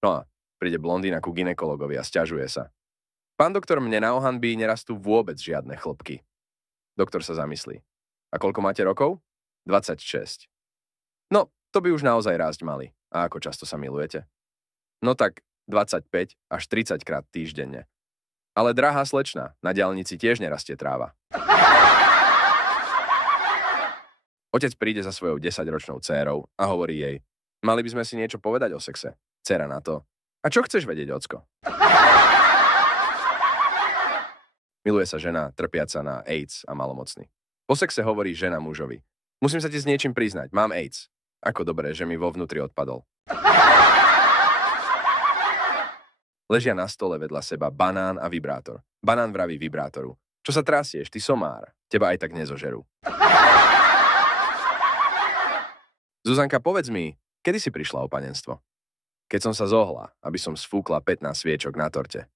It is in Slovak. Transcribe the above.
No a príde blondína ku gynekologovi a sťažuje sa. Pán doktor, mne na ohanby nerastú vôbec žiadne chlopky. Doktor sa zamyslí. A koľko máte rokov? 26. No, to by už naozaj rásť mali. A ako často sa milujete? No tak 25 až 30 krát týždenne. Ale drahá slečna, na diaľnici tiež nerastie tráva. Otec príde za svojou 10-ročnou dcérou a hovorí jej: mali by sme si niečo povedať o sexe. Dcéra na to: a čo chceš vedieť, ocko? Miluje sa žena trpiaca na AIDS a malomocný. Po sexe hovorí žena mužovi: musím sa ti s niečím priznať, mám AIDS. Ako dobré, že mi vo vnútri odpadol. Ležia na stole vedľa seba banán a vibrátor. Banán vraví vibrátoru: čo sa trasieš, ty somár, teba aj tak nezožerú. Zuzanka, povedz mi, kedy si prišla o panenstvo? Keď som sa zohla, aby som sfúkla 15 sviečok na torte.